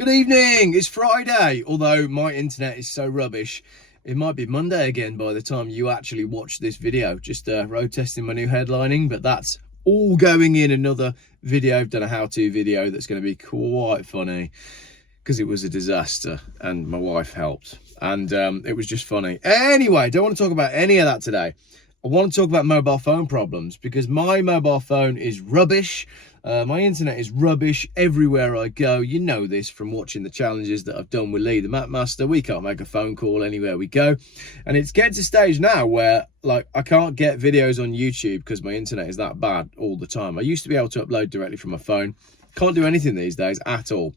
Good evening, it's Friday, although my internet is so rubbish, it might be Monday again by the time you actually watch this video. Just road testing my new headlining, but that's all going in another video. I've done a how-to video that's going to be quite funny because it was a disaster and my wife helped, and it was just funny. Anyway, don't want to talk about any of that today. I want to talk about mobile phone problems because my mobile phone is rubbish. My internet is rubbish everywhere I go. You know this from watching the challenges that I've done with Lee, the Map Master. We can't make a phone call anywhere we go. And it's getting to a stage now where I can't get videos on YouTube because my internet is that bad all the time. I used to be able to upload directly from my phone. Can't do anything these days at all.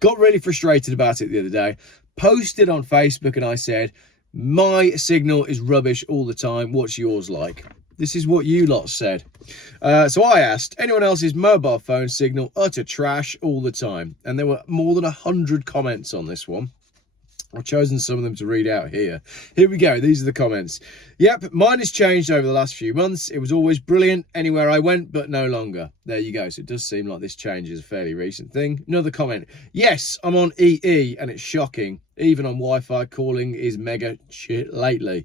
Got really frustrated about it the other day. Posted on Facebook and I said, my signal is rubbish all the time. What's yours like? This is what you lot said. So I asked, anyone else's mobile phone signal utter trash all the time? And there were more than 100 comments on this one. I've chosen some of them to read out here. Here we go. These are the comments. Yep, mine has changed over the last few months. It was always brilliant anywhere I went, but no longer. There you go. So it does seem like this change is a fairly recent thing. Another comment. Yes, I'm on EE and it's shocking. Even on Wi-Fi, calling is mega shit lately.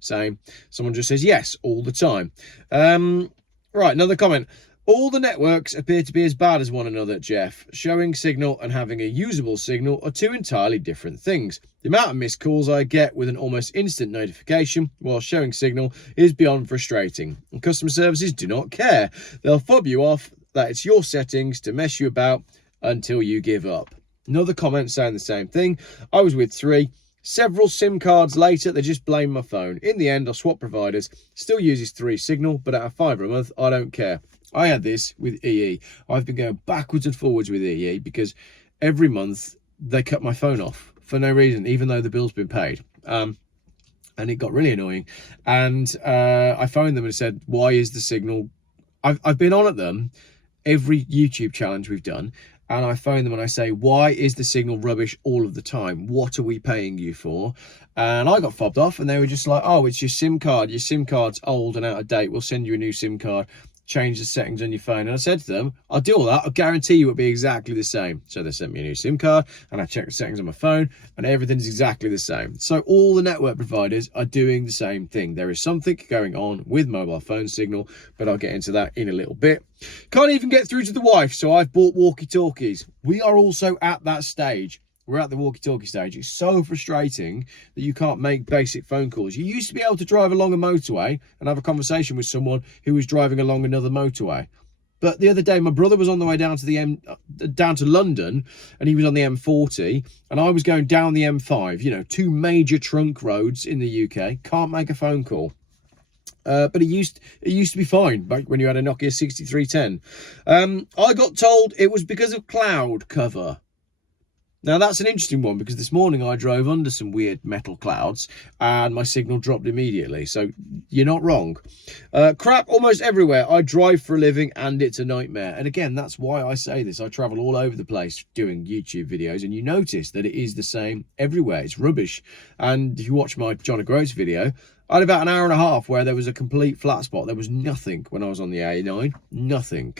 Same. Someone just says yes all the time. Right, another comment. All the networks appear to be as bad as one another, Jeff. Showing signal and having a usable signal are two entirely different things. The amount of missed calls I get with an almost instant notification while showing signal is beyond frustrating. And customer services do not care. They'll fob you off that it's your settings to mess you about until you give up. Another comment saying the same thing. I was with 3. Several SIM cards later, they just blame my phone. In the end, I swapped providers. Still uses 3 signal, but at a £5 a month, I don't care. I had this with EE. I've been going backwards and forwards with EE because every month they cut my phone off for no reason, even though the bill's been paid. And it got really annoying. And I phoned them and said, why is the signal... I've been on at them every YouTube challenge we've done. And I phone them and I say, why is the signal rubbish all of the time? What are we paying you for? And I got fobbed off and they were just like, oh, it's your SIM card. Your SIM card's old and out of date. We'll send you a new SIM card. Change the settings on your phone. And I said to them, I'll do all that. I'll guarantee you it'll be exactly the same. So they sent me a new SIM card and I checked the settings on my phone and everything's exactly the same. So all the network providers are doing the same thing. There is something going on with mobile phone signal, but I'll get into that in a little bit. Can't even get through to the wife, so I've bought walkie-talkies. We are also at that stage. We're at the walkie-talkie stage. It's so frustrating that you can't make basic phone calls. You used to be able to drive along a motorway and have a conversation with someone who was driving along another motorway. But the other day, my brother was on the way down to down to London, and he was on the M40, and I was going down the M5. You know, 2 major trunk roads in the UK. Can't make a phone call. But it used to be fine back when you had a Nokia 6310. I got told it was because of cloud cover. Now, that's an interesting one because this morning I drove under some weird metal clouds and my signal dropped immediately. So you're not wrong. Crap almost everywhere. I drive for a living and it's a nightmare. And again, that's why I say this. I travel all over the place doing YouTube videos and you notice that it is the same everywhere. It's rubbish. And if you watch my John O'Groats video, I had about an hour and a half where there was a complete flat spot. There was nothing when I was on the A9. Nothing.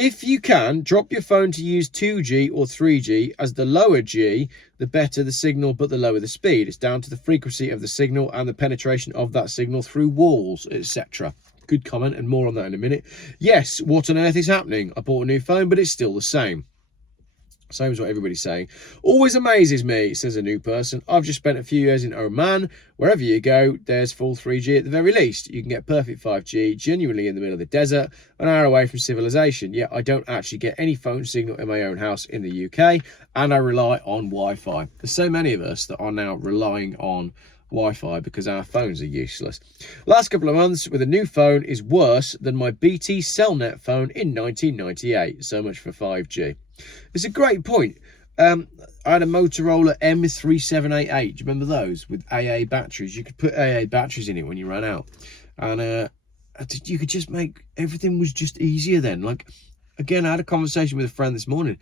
If you can, drop your phone to use 2G or 3G, as the lower G, the better the signal, but the lower the speed. It's down to the frequency of the signal and the penetration of that signal through walls, etc. Good comment, and more on that in a minute. Yes, what on earth is happening? I bought a new phone, but it's still the same. Same as what everybody's saying. Always amazes me, says a new person. I've just spent a few years in Oman. Wherever you go, there's full 3G at the very least. You can get perfect 5G, genuinely in the middle of the desert, an hour away from civilization. Yet I don't actually get any phone signal in my own house in the UK, and I rely on Wi-Fi. There's so many of us that are now relying on Wi-Fi because our phones are useless. Last couple of months with a new phone is worse than my BT Cellnet phone in 1998. So much for 5G. It's a great point. I had a Motorola M3788. Do you remember those with AA batteries? You could put AA batteries in it when you ran out, and you could just make everything was just easier then. Like, again, I had a conversation with a friend this morning.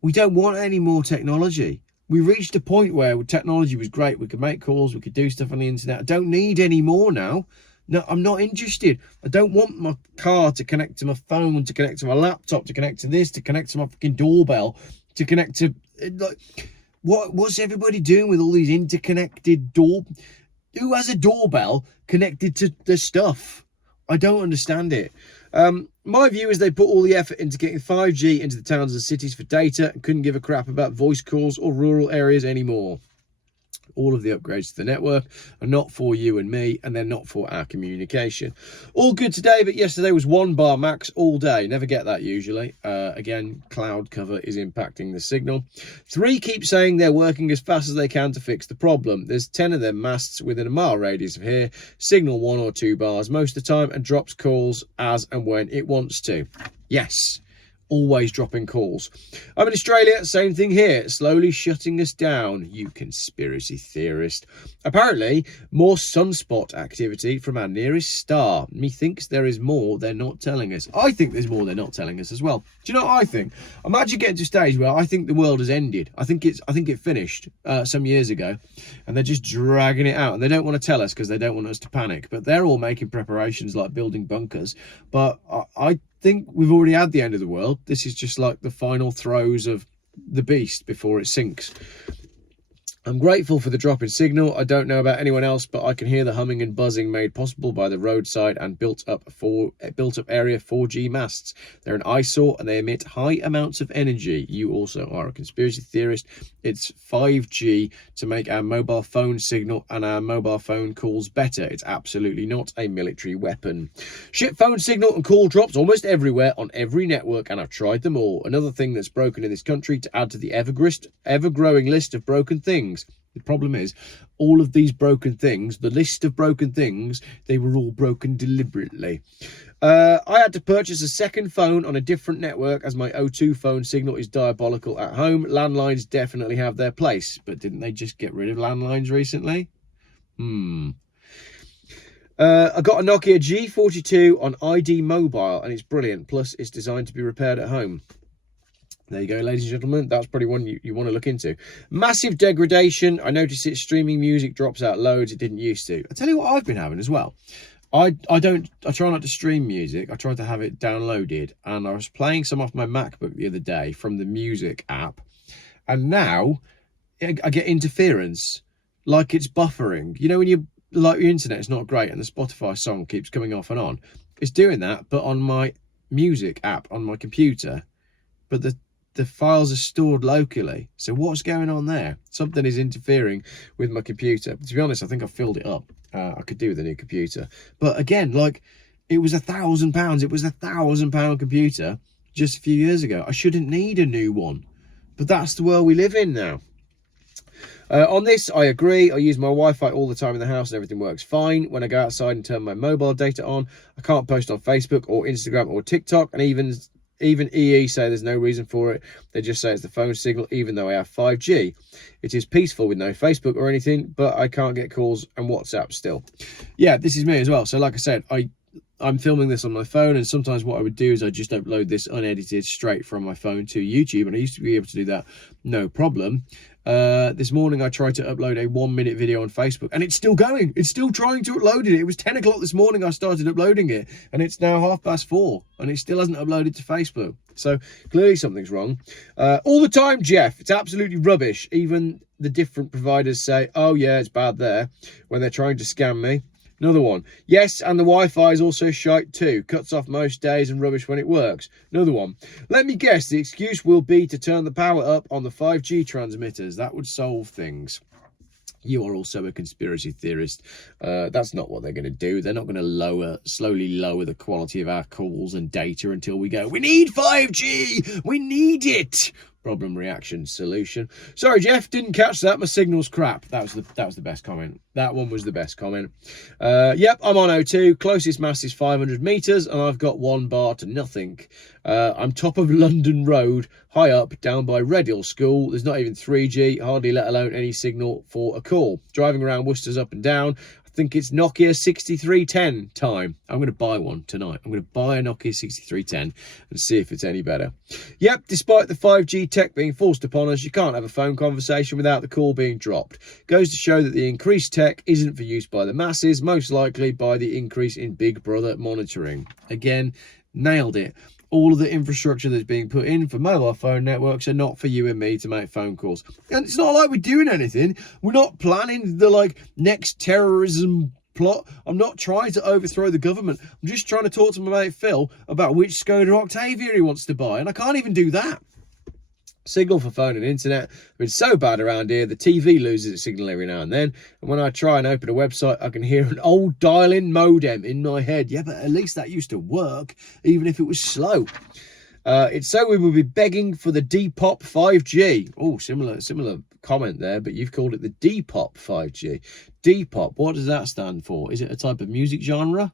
We don't want any more technology. We reached a point where technology was great. We could make calls, we could do stuff on the internet. I don't need any more now. No, I'm not interested. I don't want my car to connect to my phone, to connect to my laptop, to connect to this, to connect to my fucking doorbell, to connect to, like, what's everybody doing with all these interconnected who has a doorbell connected to the stuff? I don't understand it. My view is they put all the effort into getting 5G into the towns and cities for data and couldn't give a crap about voice calls or rural areas anymore. All of the upgrades to the network are not for you and me, and they're not for our communication. All good today, but yesterday was 1 bar max all day. Never get that usually. Again, cloud cover is impacting the signal. 3 keep saying they're working as fast as they can to fix the problem. There's 10 of them masts within a mile radius of here. Signal 1 or 2 bars most of the time and drops calls as and when it wants to. Yes. Always dropping calls. I'm in Australia, same thing here, slowly shutting us down, you conspiracy theorist. Apparently, more sunspot activity from our nearest star. Methinks there is more they're not telling us. I think there's more they're not telling us as well. Do you know what I think? Imagine getting to a stage where I think the world has ended. I think it finished some years ago, and they're just dragging it out, and they don't want to tell us because they don't want us to panic. But they're all making preparations like building bunkers. But I think we've already had the end of the world. This is just like the final throes of the beast before it sinks. I'm grateful for the drop in signal. I don't know about anyone else, but I can hear the humming and buzzing made possible by the roadside and built up area 4G masts. They're an eyesore and they emit high amounts of energy. You also are a conspiracy theorist. It's 5G to make our mobile phone signal and our mobile phone calls better. It's absolutely not a military weapon. Ship phone signal and call drops almost everywhere on every network, and I've tried them all. Another thing that's broken in this country to add to the ever-growing list of broken things. The problem is, all of these broken things, the list of broken things, they were all broken deliberately. I had to purchase a second phone on a different network as my O2 phone signal is diabolical at home. Landlines definitely have their place, but didn't they just get rid of landlines recently? I got a Nokia G42 on ID Mobile, and it's brilliant. Plus, it's designed to be repaired at home. There you go, ladies and gentlemen. That's probably one you want to look into. Massive degradation. I noticed it streaming music drops out loads. It didn't used to. I tell you what I've been having as well. I try not to stream music. I try to have it downloaded. And I was playing some off my MacBook the other day from the music app. And now I get interference. Like it's buffering. You know when you like your internet is not great and the Spotify song keeps coming off and on. It's doing that, but on my music app on my computer. But the files are stored locally. So what's going on there? Something is interfering with my computer. To be honest, I think I filled it up. I could do with a new computer. But again, like, it was £1,000. It was £1,000 computer just a few years ago. I shouldn't need a new one. But that's the world we live in now. On this, I agree. I use my Wi-Fi all the time in the house and everything works fine. When I go outside and turn my mobile data on, I can't post on Facebook or Instagram or TikTok, and even EE say there's no reason for it. They just say it's the phone signal, even though I have 5G. It is peaceful with no Facebook or anything, but I can't get calls and WhatsApp still. Yeah, this is me as well. So like I said, I'm filming this on my phone, and sometimes what I would do is I just upload this unedited straight from my phone to YouTube, and I used to be able to do that no problem. This morning I tried to upload a 1-minute video on Facebook, and it's still going. It's still trying to upload it. It was 10 o'clock this morning I started uploading it, and it's now 4:30, and it still hasn't uploaded to Facebook. So clearly something's wrong. All the time, Jeff, it's absolutely rubbish. Even the different providers say, oh yeah, it's bad there, when they're trying to scam me. Another one. Yes, and the Wi-Fi is also shite too. Cuts off most days and rubbish when it works. Another one. Let me guess, the excuse will be to turn the power up on the 5G transmitters. That would solve things. You are also a conspiracy theorist. That's not what they're going to do. They're not going to slowly lower the quality of our calls and data until we go, we need 5G! We need it! Problem, reaction, solution. Sorry, Jeff, didn't catch that. My signal's crap. That was the best comment. That one was the best comment. Yep, I'm on O2. Closest mast is 500 meters, and I've got 1 bar to nothing. I'm top of London Road, high up, down by Redhill School. There's not even 3G, hardly let alone any signal for a call. Driving around Worcester's up and down. I think it's Nokia 6310 time. I'm going to buy one tonight. I'm going to buy a Nokia 6310 and see if it's any better. Yep, despite the 5G tech being forced upon us, you can't have a phone conversation without the call being dropped. Goes to show that the increased tech isn't for use by the masses, most likely by the increase in Big Brother monitoring. Again, nailed it. all of the infrastructure that's being put in for mobile phone networks are not for you and me to make phone calls. And it's not like we're doing anything. We're not planning the next terrorism plot. I'm not trying to overthrow the government. I'm just trying to talk to my mate Phil about which Skoda Octavia he wants to buy, and I can't even do that. Signal for phone and internet have been so bad around here, the TV loses its signal every now and then, and when I try and open a website, I can hear an old dial-in modem in my head. Yeah, but at least that used to work, even if it was slow. It's so we will be begging for the Depop 5G. Oh, similar comment there, but you've called it the Depop 5G. Depop, what does that stand for? Is it a type of music genre?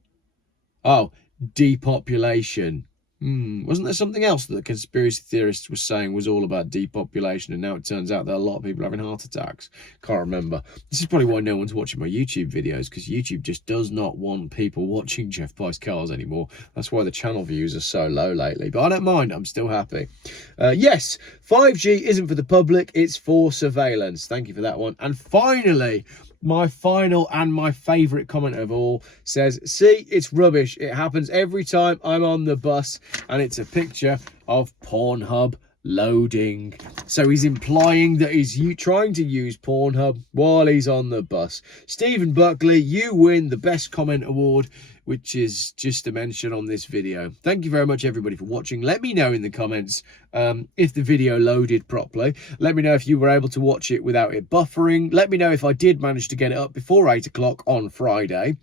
Oh, depopulation. Wasn't there something else that the conspiracy theorists were saying was all about depopulation, and now it turns out that a lot of people are having heart attacks? Can't remember. This is probably why no one's watching my YouTube videos, because YouTube just does not want people watching Jeff Buys Cars anymore. That's why the channel views are so low lately, but I don't mind. I'm still happy. Yes, 5G isn't for the public, it's for surveillance. Thank you for that one. And finally, my final and my favourite comment of all says, see, it's rubbish. It happens every time I'm on the bus, and it's a picture of Pornhub loading. So he's implying that he's trying to use Pornhub while he's on the bus. Stephen Buckley, you win the best comment award, which is just a mention on this video. Thank you very much, everybody, for watching. Let me know in the comments if the video loaded properly. Let me know if you were able to watch it without it buffering. Let me know if I did manage to get it up before 8 o'clock on Friday.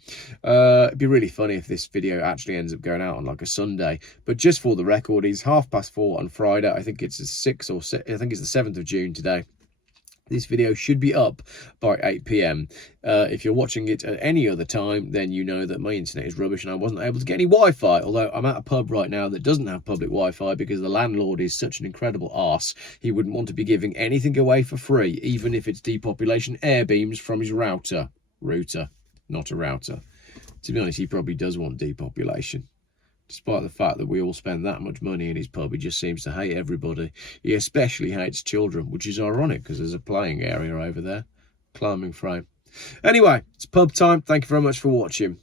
It'd be really funny if this video actually ends up going out on like a Sunday. But just for the record, it's 4:30 on Friday. I think it's the 6th or I think it's the 7th of June today. This video should be up by 8 p.m. If you're watching it at any other time, then you know that my internet is rubbish and I wasn't able to get any Wi-Fi. Although I'm at a pub right now that doesn't have public Wi-Fi because the landlord is such an incredible arse. He wouldn't want to be giving anything away for free, even if it's depopulation air beams from his router. Not a router. To be honest, he probably does want depopulation. Despite the fact that we all spend that much money in his pub, he just seems to hate everybody. He especially hates children, which is ironic because there's a playing area over there. Climbing frame. Anyway, it's pub time. Thank you very much for watching.